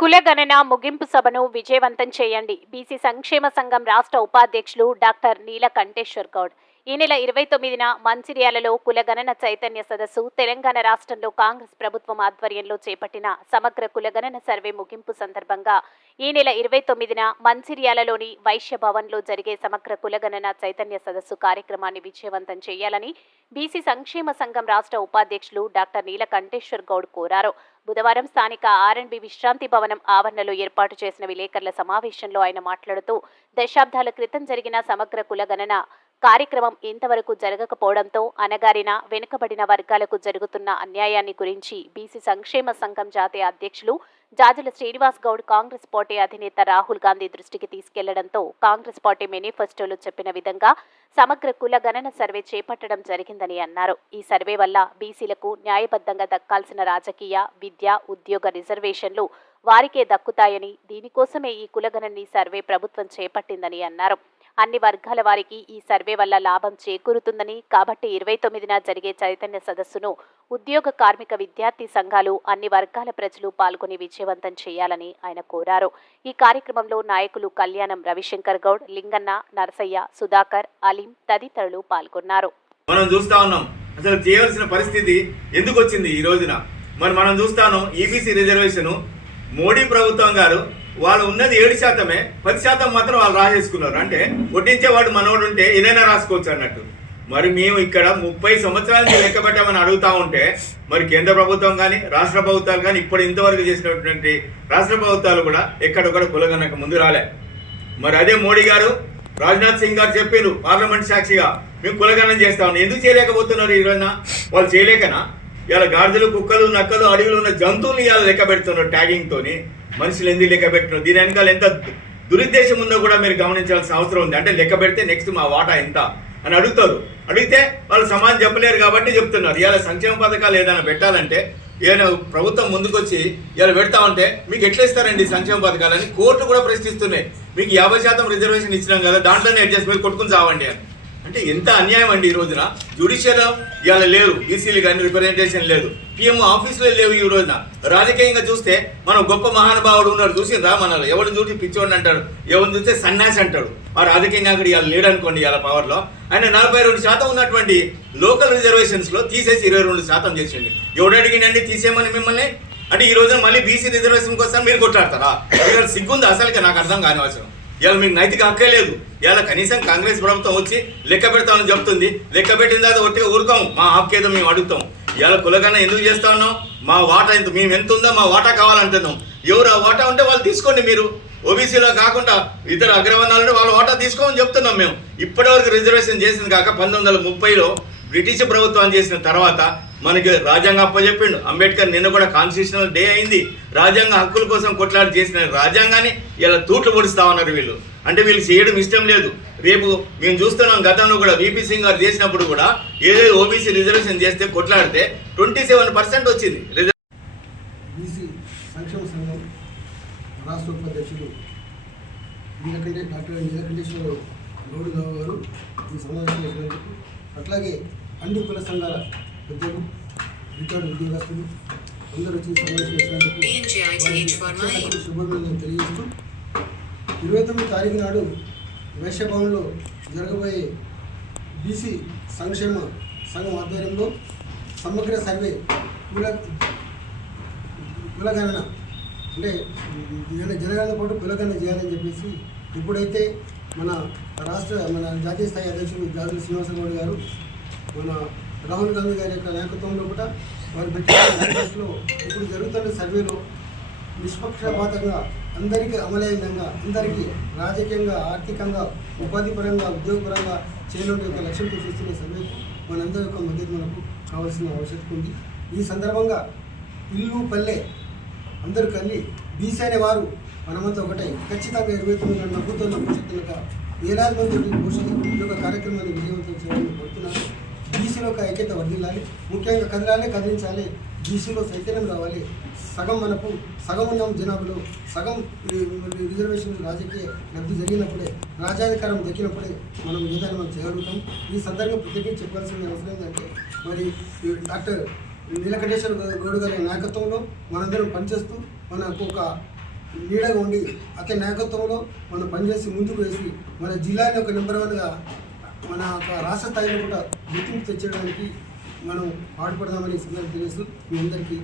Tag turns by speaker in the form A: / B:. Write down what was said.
A: కులగణన ముగింపు సభను విజయవంతం చేయండి. బీసీ సంక్షేమ సంఘం రాష్ట్ర ఉపాధ్యక్షులు డాక్టర్ నీలకంఠేశ్వర్ గౌడ్. ఈ నెల ఇరవై తొమ్మిదిన మంచిర్యాలలో కులగణన చైతన్య సదస్సు తెలంగాణ రాష్ట్రంలో కాంగ్రెస్ ప్రభుత్వం ఆధ్వర్యంలో చేపట్టిన సమగ్ర కులగణన సర్వే ముగింపు సందర్భంగా ఈ నెల ఇరవై తొమ్మిదిన మంచిర్యాలలోని వైశ్య భవన్లో జరిగే సమగ్ర కులగణన చైతన్య సదస్సు కార్యక్రమాన్ని విజయవంతం చేయాలని బీసీ సంక్షేమ సంఘం రాష్ట్ర ఉపాధ్యక్షులు డాక్టర్ నీలకంఠేశ్వర్ గౌడ్ కోరారు. బుధవారం స్థానిక ఆర్ఎండ్బి విశ్రాంతి భవనం ఆవరణలో ఏర్పాటు చేసిన విలేకరుల సమావేశంలో ఆయన మాట్లాడుతూ దశాబ్దాల క్రితం జరిగిన సమగ్ర కులగణన కార్యక్రమం ఇంతవరకు జరగకపోవడంతో అనగారిన వెనుకబడిన వర్గాలకు జరుగుతున్న అన్యాయాన్ని గురించి బీసీ సంక్షేమ సంఘం జాతీయ అధ్యక్షులు జాజుల శ్రీనివాస్ గౌడ్ కాంగ్రెస్ పార్టీ అధినేత రాహుల్ గాంధీ దృష్టికి తీసుకెళ్ళడంతో కాంగ్రెస్ పార్టీ మేనిఫెస్టోలో చెప్పిన విధంగా సమగ్ర కుల గణన సర్వే చేపట్టడం జరిగిందని అన్నారు. ఈ సర్వే వల్ల బీసీలకు న్యాయబద్ధంగా దక్కాల్సిన రాజకీయ విద్య ఉద్యోగ రిజర్వేషన్లు వారికే దక్కుతాయని దీనికోసమే ఈ కులగణని సర్వే ప్రభుత్వం చేపట్టిందని అన్నారు. అన్ని వర్గాల వారికి ఈ సర్వే వల్ల లాభం చేకూరుతుందని కాబట్టి ఇరవై తొమ్మిదిన జరిగే చైతన్య సదస్సును ఉద్యోగ కార్మిక విద్యార్థి సంఘాలు అన్ని వర్గాల ప్రజలు పాల్గొని విజయవంతం చేయాలని ఆయన కోరారు. ఈ కార్యక్రమంలో నాయకులు కళ్యాణం రవిశంకర్ గౌడ్ లింగన్న నరసయ్య సుధాకర్ అలీం తదితరులు పాల్గొన్నారు.
B: మనం చూస్తా ఉన్నాం. అసలు చేయవలసిన పరిస్థితి ఎందుకు వచ్చింది ఈ రోజున? మరి మనం చూస్తాను ఈబీసీ రిజర్వేషన్ మోడీ ప్రభుత్వం గారు వాళ్ళు ఉన్నది ఏడు శాతమే పది శాతం మాత్రం వాళ్ళు రాసేసుకున్నారు. అంటే వడ్డించేవాడు మనోడు ఉంటే ఏదైనా రాసుకోవచ్చు అన్నట్టు. మరి మేము ఇక్కడ ముప్పై సంవత్సరాల నుంచి లెక్క పెట్టామని అడుగుతా ఉంటే మరి కేంద్ర ప్రభుత్వం కానీ రాష్ట్ర ప్రభుత్వాలు కానీ ఇప్పుడు ఇంతవరకు చేసినటువంటి రాష్ట్ర ప్రభుత్వాలు కూడా ఎక్కడొక్కడ కులగనక ముందు రాలే. మరి అదే మోడీ గారు రాజ్నాథ్ సింగ్ గారు చెప్పారు పార్లమెంట్ సాక్షిగా మేము కులగణం చేస్తా ఉన్నాం. ఎందుకు చేయలేకపోతున్నారు ఈరోజున వాళ్ళు చేయలేకనా? ఇలా గాడిదలు కుక్కలు నక్కలు అడవిలో ఉన్న జంతువులు ఇవాళ లెక్క పెడుతున్నారు ట్యాగింగ్తోని మనుషులు ఎందుకు లెక్క పెట్టినారు దీని వెనకాల ఎంత దురుద్దేశం ఉందో కూడా మీరు గమనించాల్సిన అవసరం ఉంది. అంటే లెక్క పెడితే నెక్స్ట్ మా వాటా ఎంత? అని అడుగుతారు. అడిగితే వాళ్ళు సమాధానం చెప్పలేరు కాబట్టి చెప్తున్నారు. ఇవాళ సంక్షేమ పథకాలు ఏదైనా పెట్టాలంటే ఏదైనా ప్రభుత్వం ముందుకొచ్చి ఇలా పెడతా ఉంటే మీకు ఎట్లా ఇస్తారండి సంక్షేమ పథకాలని? కోర్టు కూడా ప్రశ్నిస్తున్నాయి. మీకు యాభై శాతం రిజర్వేషన్ ఇచ్చినాం కదా దాంట్లోనే అడ్జస్ట్ మీరు కొట్టుకుని చావండి అని. అంటే ఎంత అన్యాయం అండి ఈ రోజున? జుడిషియల్ ఇవాళ లేవు బీసీలు కానీ రిప్రజెంటేషన్ లేదు. పిఎం ఆఫీసులో లేవు ఈ రోజున. రాజకీయంగా చూస్తే మనం గొప్ప మహానుభావుడు ఉన్నారు చూసిండ్రా మన ఎవరిని చూసి పిచ్చోడిని అంటాడు? ఎవరిని చూస్తే సన్యాసి అంటాడు? ఆ రాజకీయ నాయకుడు ఇవాళ లేడు అనుకోండి ఇవాళ పవర్లో ఆయన నలభై రెండు శాతం ఉన్నటువంటి లోకల్ రిజర్వేషన్స్లో తీసేసి ఇరవై రెండు శాతం చేసిండి. ఎవడు అడిగిండండి తీసేయమని మిమ్మల్ని? అంటే ఈ రోజున మళ్ళీ బీసీ రిజర్వేషన్ కోసం మీరు కొట్లాడతారా? సిగ్గుంది? అసలుకి నాకు అర్థం కాని అవసరం. ఇవాళ మీకు నైతిక హక్కే లేదు. ఇవాళ కనీసం కాంగ్రెస్ ప్రభుత్వం వచ్చి లెక్క పెడతామని చెప్తుంది. లెక్క పెట్టిన తర్వాత ఒట్టిగా ఊరుకోం మా హక్కేదో మేము అడుగుతాం ఇవాళ కులగన్న ఎందుకు చేస్తా ఉన్నాం మా వాటా ఎంత మేము ఎంత ఉందో? మా వాటా కావాలంటున్నాం. ఎవరు ఆ వాటా ఉంటే వాళ్ళు తీసుకోండి మీరు. ఓబీసీలో కాకుండా ఇతర అగ్రవర్ణాలు వాళ్ళ వాటా తీసుకోమని చెప్తున్నాం మేము. ఇప్పటివరకు రిజర్వేషన్ చేసింది కాక పంతొమ్మిది వందల ముప్పైలో బ్రిటిష్ ప్రభుత్వం చేసిన తర్వాత మనకి రాజ్యాంగం అప్పచెప్పిండు. అంబేద్కర్ నిన్న కూడా కాన్స్టిట్యూషనల్ డే అయింది. రాజ్యాంగ హక్కుల కోసం కొట్లాడి చేసిన రాజ్యాంగాన్ని ఇలా తూట్లు పొడుస్తా ఉన్నారు వీళ్ళు. అంటే వీళ్ళు చేయడం ఇష్టం లేదు. రేపు మేము చూస్తున్నాం గతంలో కూడా వీపీ సింగ్ గారు చేసినప్పుడు కూడా ఏదో ఓబీసీ రిజర్వేషన్ చేస్తే కొట్లాడితే ట్వంటీ సెవెన్ పర్సెంట్ వచ్చింది
C: బీసీ సంక్షేమ సంఘం రాష్ట్ర డాక్టర్ నీలకంఠేశ్వర గౌడ్ గారు ఈ సమావేశం అట్లాగే అన్ని కుల సంఘాల రికార్డు ఉద్యోగస్తులు అందరూ వచ్చి సమావేశం శుభాభినందనలు తెలియజేస్తూ ఇరవై తొమ్మిది తారీఖు నాడు వైశ్యభవన్లో జరగబోయే బీసీ సంక్షేమ సంఘం ఆధ్వర్యంలో సమగ్ర సర్వే కుల కులగణన అంటే జన జనగణన పాటు కులగణన చేయాలని చెప్పేసి ఇప్పుడైతే మన రాష్ట్ర మన జాతీయ స్థాయి అధ్యక్షులు జాతీయ శ్రీనివాసగౌడ్ గారు మన రాహుల్ గాంధీ గారి యొక్క నాయకత్వంలో కూడా వారు పెట్టిన మేనిఫెస్టోలో ఇప్పుడు జరుగుతున్న సర్వేలో నిష్పక్షపాతంగా అందరికీ అమలయ్యే విధంగా అందరికీ రాజకీయంగా ఆర్థికంగా ఉపాధి పరంగా ఉద్యోగపరంగా చేయడం యొక్క లక్ష్యంతో చూస్తున్న సర్వేకు మనందరి యొక్క మద్దతు మనకు కావాల్సిన ఆవశ్యకత ఉంది. ఈ సందర్భంగా ఇల్లు పల్లె అందరూ కలిసి బీసీ అనే వారు మనమంతా ఒకటే ఖచ్చితంగా ఇరవై తొమ్మిది గంటల నవ్వుతున్న భవిష్యత్తులుగా వేలాది మంది భవిష్యత్తు ఈ యొక్క కార్యక్రమాన్ని విజయవంతం చేయాలని కోరుతున్నాను. బీసీలో ఒక ఐక్యత వర్ధిల్లాలి ముఖ్యంగా కదలాలి కదిలించాలి. బీసీలో చైతన్యం రావాలి. సగం మనకు సగం ఉన్నాం జనాభాలో. సగం రిజర్వేషన్ రాజకీయ లబ్ధి జరిగినప్పుడే రాజాధికారం దక్కినప్పుడే మనం ఏదైనా మనం చేయగలుగుతాం. ఈ సందర్భంగా ప్రత్యేకించి చెప్పాల్సిన అవసరం ఏంటంటే మరి ఈ డాక్టర్ నీలకంఠేశ్వర గౌడ్ గారి నాయకత్వంలో మనందరం పనిచేస్తూ మనకు ఒక నీడగా ఉండి అతని నాయకత్వంలో మనం పనిచేసి ముందుకు వేసి మన జిల్లాని ఒక నెంబర్ వన్గా మన రాష్ట్ర స్థాయిలో కూడా గుర్తింపు తెచ్చడానికి మనం పాటుపడదామని సందర్భం తెలుసు మీ అందరికీ